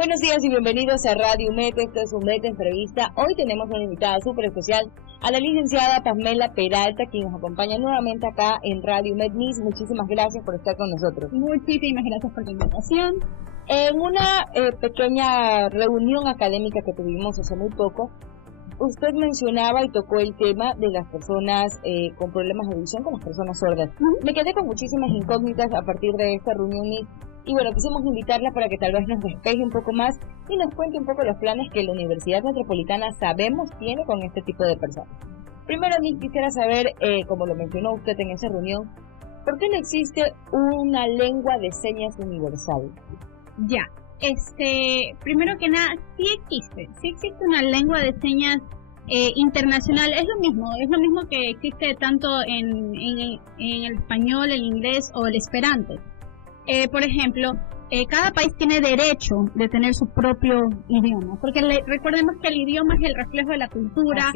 Buenos días y bienvenidos a Radio UMED. Esto es UMED Entrevista. Hoy tenemos una invitada súper especial, a la licenciada Pamela Peralta, quien nos acompaña nuevamente acá en Radio UMED. Miss, muchísimas gracias por estar con nosotros. Muchísimas gracias por la invitación. En una pequeña reunión académica que tuvimos hace muy poco, usted mencionaba y tocó el tema de las personas con problemas de audición, con las personas sordas. Me quedé con muchísimas incógnitas a partir de esta reunión, Miss. Y bueno, quisimos invitarla para que tal vez nos despeje un poco más y nos cuente un poco los planes que la Universidad Metropolitana sabemos tiene con este tipo de personas. Primero, a mí quisiera saber, como lo mencionó usted en esa reunión, ¿por qué no existe una lengua de señas universal? Ya, primero que nada, sí existe una lengua de señas internacional. Es lo mismo que existe tanto en el español, el inglés o el esperanto. Por ejemplo, cada país tiene derecho de tener su propio idioma, porque recordemos que el idioma es el reflejo de la cultura,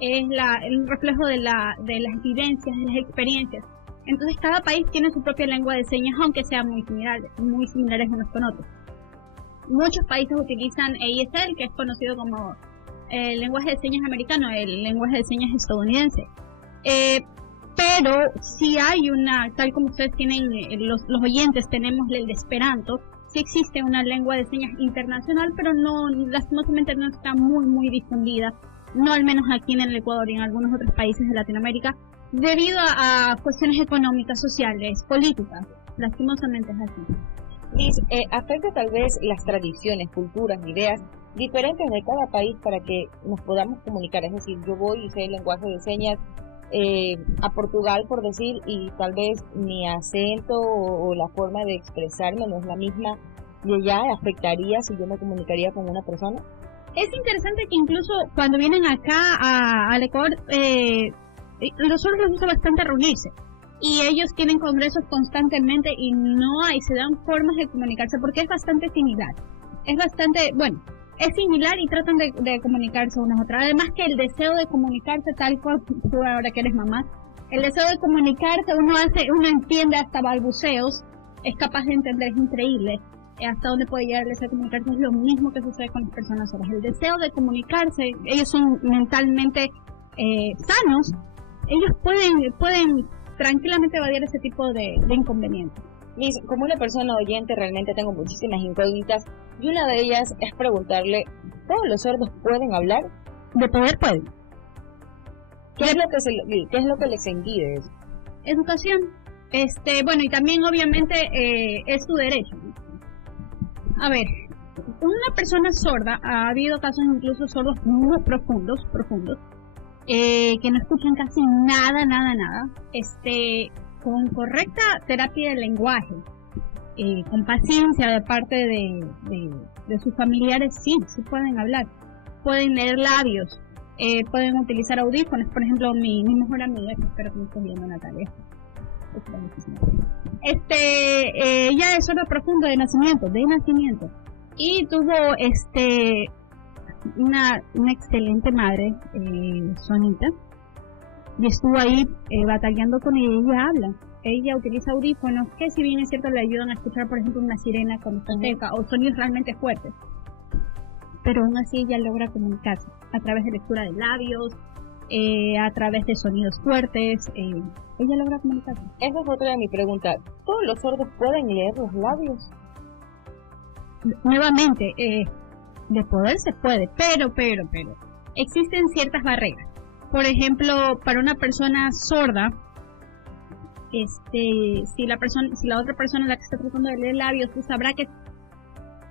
es el reflejo de las vivencias, de las experiencias. Entonces cada país tiene su propia lengua de señas, aunque sean muy similares unos con otros. Muchos países utilizan ESL, que es conocido como el lenguaje de señas americano, el lenguaje de señas estadounidense. Pero si hay tal como ustedes tienen, los oyentes tenemos el Esperanto, sí existe una lengua de señas internacional, pero no, lastimosamente no está muy difundida, no al menos aquí en el Ecuador y en algunos otros países de Latinoamérica, debido a cuestiones económicas, sociales, políticas. Lastimosamente es así. Liz, afecta tal vez las tradiciones, culturas, ideas diferentes de cada país para que nos podamos comunicar. Es decir, yo voy y sé el lenguaje de señas a Portugal, por decir, y tal vez mi acento o la forma de expresarme no es la misma y allá. ¿Afectaría si yo me comunicaría con una persona? Es interesante que incluso cuando vienen acá al Ecuador, los sordos les gusta bastante reunirse y ellos tienen congresos constantemente y se dan formas de comunicarse porque es bastante similar. Es similar y tratan de comunicarse unas a otras. Además que el deseo de comunicarse, tal cual tú ahora que eres mamá, el deseo de comunicarse, uno entiende hasta balbuceos, es capaz de entender, es increíble hasta dónde puede llegar el deseo de comunicarse. Es lo mismo que sucede con las personas sordas. El deseo de comunicarse, ellos son mentalmente sanos, ellos pueden tranquilamente evadir ese tipo de inconvenientes. Liz, como una persona oyente realmente tengo muchísimas incógnitas y una de ellas es preguntarle, ¿todos los sordos pueden hablar? De poder pueden. ¿Qué es lo que les impide? Educación. Bueno, y también obviamente es su derecho. A ver, una persona sorda, ha habido casos incluso sordos muy profundos, que no escuchan casi nada, con correcta terapia del lenguaje, con paciencia de parte de sus familiares, sí pueden hablar, pueden leer labios, pueden utilizar audífonos. Por ejemplo, mi mejor amiga, que espero que me estés viendo, Natalia, ella es sorda profundo de nacimiento, y tuvo una excelente madre, Sonita, y estuvo ahí batallando con ella. Ella habla, ella utiliza audífonos que, si bien es cierto, le ayudan a escuchar, por ejemplo, una sirena cuando está cerca o sonidos realmente fuertes, pero aún así ella logra comunicarse a través de lectura de labios, a través de sonidos fuertes. Ella logra comunicarse. Esa es otra de mi pregunta. ¿Todos los sordos pueden leer los labios? Nuevamente, de poder se puede, pero existen ciertas barreras. Por ejemplo, para una persona sorda, si la otra persona a la que está tratando de leer labios, tú sabrás que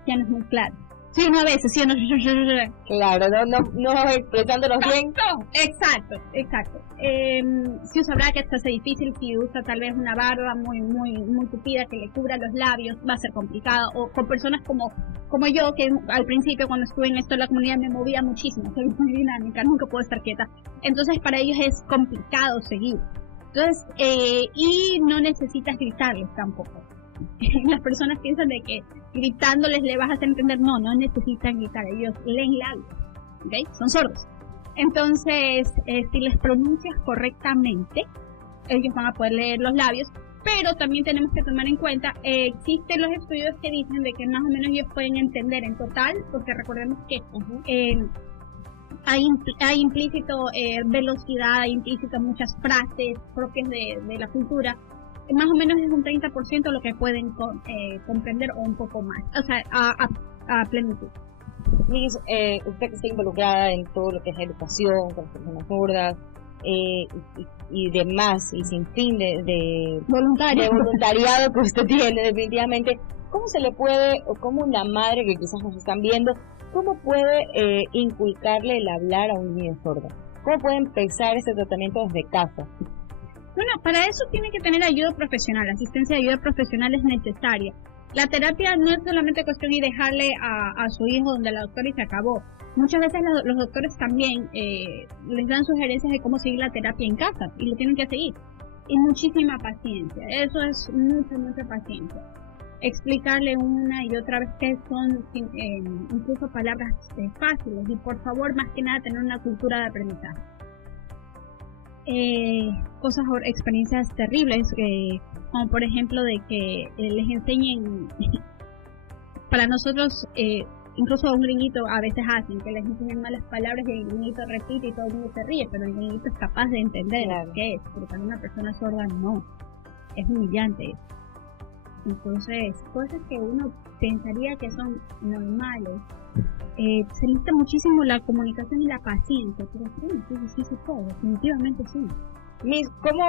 ya no es muy claro. Sí, no, a veces, sí, no. Claro, no expresándonos bien. Exacto. Si sabrá que esto es difícil, si usa tal vez una barba muy tupida que le cubra los labios, va a ser complicado. O con personas como yo, que al principio cuando estuve en esto de la comunidad me movía muchísimo, soy muy dinámica, nunca puedo estar quieta. Entonces para ellos es complicado seguir. Entonces, y no necesitas gritarles tampoco. Las personas piensan de que gritándoles le vas a hacer entender. No necesitan gritar, ellos leen labios, ¿okay? Son sordos. Entonces, si les pronuncias correctamente, ellos van a poder leer los labios, Pero también tenemos que tomar en cuenta, existen los estudios que dicen de que más o menos ellos pueden entender en total, porque recordemos que hay implícito velocidad, hay implícito muchas frases propias de la cultura. Más o menos es un 30% lo que pueden comprender o un poco más, o sea, a plenitud. Liz, usted que está involucrada en todo lo que es educación con las personas sordas y demás, y sin fin de voluntariado que usted tiene, definitivamente, ¿cómo se le puede, o cómo una madre que quizás nos están viendo, cómo puede inculcarle el hablar a un niño sordo? ¿Cómo puede empezar ese tratamiento desde casa? Bueno, para eso tiene que tener ayuda profesional, asistencia de ayuda profesional es necesaria. La terapia no es solamente cuestión de dejarle a su hijo donde la doctora y se acabó. Muchas veces los doctores también les dan sugerencias de cómo seguir la terapia en casa y lo tienen que seguir. Y muchísima paciencia, eso es mucha paciencia. Explicarle una y otra vez que son incluso palabras fáciles y por favor más que nada tener una cultura de aprendizaje. Experiencias terribles, como por ejemplo de que les enseñen, para nosotros, incluso a un gringuito a veces hacen, que les enseñan malas palabras y el gringuito repite y todo el mundo se ríe, pero el gringuito es capaz de entender qué es, pero para una persona sorda no, es humillante. Entonces, cosas que uno pensaría que son normales, se necesita muchísimo la comunicación y la paciencia, pero sí se puede, definitivamente sí. Miss, ¿cómo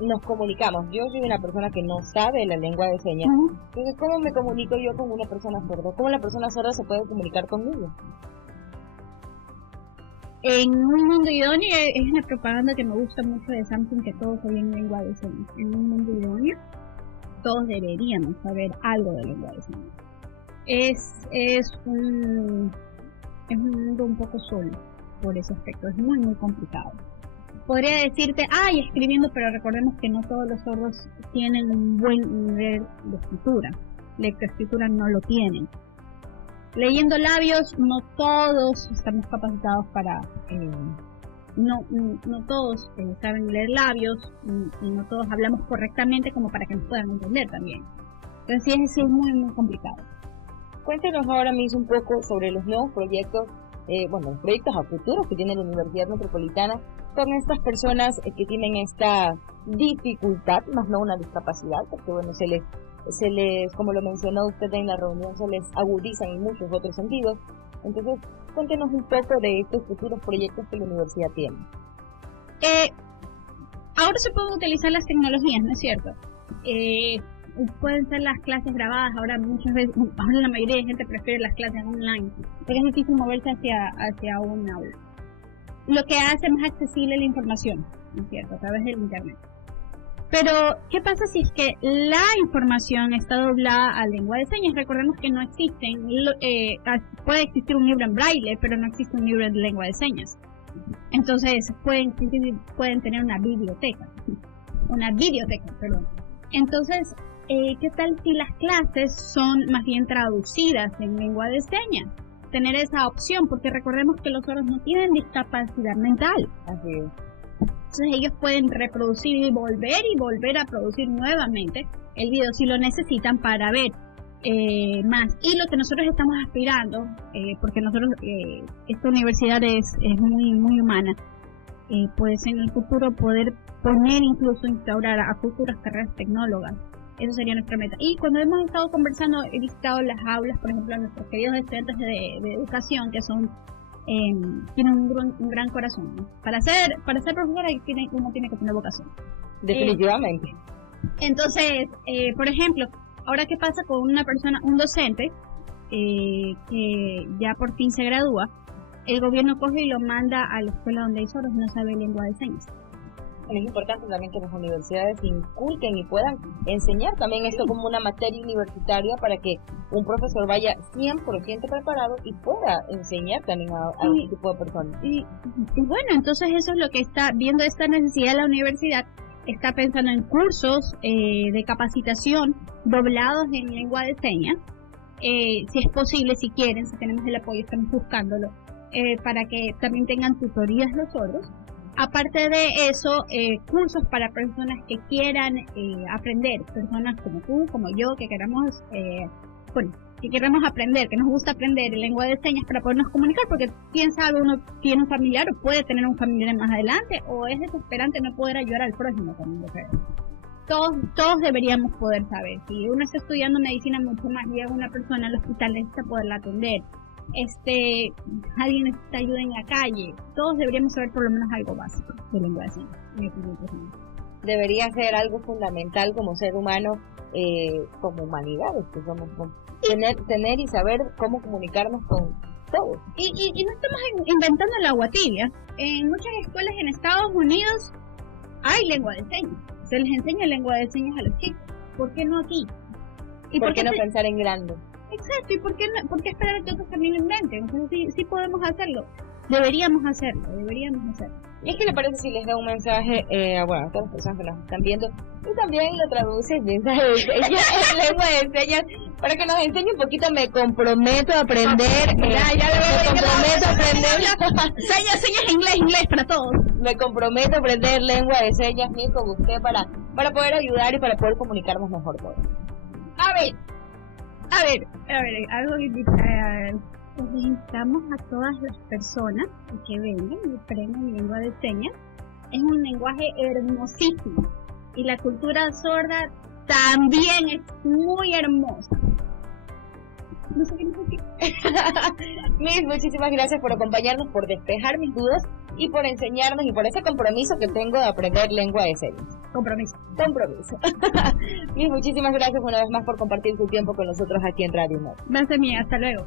nos comunicamos? Yo soy una persona que no sabe la lengua de señas, entonces ¿cómo me comunico yo con una persona sorda? ¿Cómo la persona sorda se puede comunicar conmigo? En un mundo idóneo, es una propaganda que me gusta mucho de Samsung, que todos oyen lengua de señas. En un mundo idóneo, todos deberíamos saber algo de lengua de señas. Es un mundo un poco solo por ese aspecto, es muy complicado. Podría decirte, escribiendo, pero recordemos que no todos los sordos tienen un buen nivel de escritura, lectoescritura no lo tienen. Leyendo labios, no todos estamos capacitados para, no todos saben leer labios y no todos hablamos correctamente como para que nos puedan entender también. Entonces sí es muy complicado. Cuéntenos ahora mismo un poco sobre los nuevos proyectos, los proyectos a futuro que tiene la Universidad Metropolitana con estas personas que tienen esta dificultad, más no una discapacidad, porque bueno, se les, como lo mencionó usted en la reunión, se les agudizan en muchos otros sentidos. Entonces, cuéntenos un poco de estos futuros proyectos que la universidad tiene. Ahora se pueden utilizar las tecnologías, ¿no es cierto? Pueden ser las clases grabadas, ahora la mayoría de gente prefiere las clases online, porque es difícil moverse hacia un aula. Lo que hace más accesible la información, ¿no es cierto?, a través del internet. Pero, ¿qué pasa si es que la información está doblada a lengua de señas? Recordemos que no existen, puede existir un libro en braille, pero no existe un libro en lengua de señas. Entonces, pueden tener una biblioteca, perdón. Entonces, ¿qué tal si las clases son más bien traducidas en lengua de señas? Tener esa opción, porque recordemos que los sordos no tienen discapacidad mental. Así es. Entonces ellos pueden reproducir y volver a producir nuevamente el video si lo necesitan para ver más. Y lo que nosotros estamos aspirando, porque nosotros, esta universidad es muy humana, pues en el futuro poder poner, incluso instaurar a futuras carreras tecnólogas. Eso sería nuestra meta. Y cuando hemos estado conversando, he visitado las aulas, por ejemplo, a nuestros queridos estudiantes de educación, que son tienen un gran corazón, ¿no? Para ser profesora uno tiene que tener vocación. Definitivamente. Entonces, por ejemplo, ahora qué pasa con un docente que ya por fin se gradúa, el gobierno coge y lo manda a la escuela donde hay sordos, no sabe lengua de señas. Es importante también que las universidades inculquen y puedan enseñar también esto como una materia universitaria para que un profesor vaya 100% preparado y pueda enseñar también a un tipo de personas. Y bueno, entonces eso es lo que está viendo esta necesidad de la universidad. Está pensando en cursos de capacitación doblados en lengua de señas. Si es posible, si quieren, si tenemos el apoyo, estamos buscándolo, para que también tengan tutorías los sordos, Aparte de eso, cursos para personas que quieran aprender, personas como tú, como yo, que queramos, que queremos aprender, que nos gusta aprender lengua de señas para podernos comunicar, porque quién sabe, uno tiene un familiar o puede tener un familiar más adelante, o es desesperante no poder ayudar al prójimo también. Todos deberíamos poder saber. Si uno está estudiando medicina, mucho más, llega una persona al hospital, necesita poderla atender. Alguien necesita ayuda en la calle. Todos deberíamos saber por lo menos algo básico de lengua de señas. Debería ser algo fundamental como ser humano, como humanidades que somos, tener y saber cómo comunicarnos con todos. Y no estamos inventando el agua tibia. En muchas escuelas en Estados Unidos hay lengua de señas. Se les enseña lengua de señas a los chicos. ¿Por qué no aquí? ¿Y por qué no pensar en grande? Exacto, ¿y por qué esperar a que otros también lo inventen? Entonces sí podemos hacerlo. Deberíamos hacerlo. ¿Y qué le parece si les da un mensaje a todas las personas que nos están viendo y también lo traduce mensaje de señas en lengua de señas para que nos enseñe un poquito? Me comprometo a aprender. Me comprometo a aprender señas inglés para todos. Me comprometo a aprender lengua de señas con usted para poder ayudar y para poder comunicarnos mejor todos. A ver, algo que invitamos a todas las personas que vengan y aprendan lengua de señas. Es un lenguaje hermosísimo y la cultura sorda también es muy hermosa. No sé qué decir. Miss, muchísimas gracias por acompañarnos, por despejar mis dudas y por enseñarnos y por ese compromiso que tengo de aprender lengua de señas. Compromiso. Miss, muchísimas gracias una vez más por compartir tu tiempo con nosotros aquí en Radio Nord. Gracias mía, hasta luego.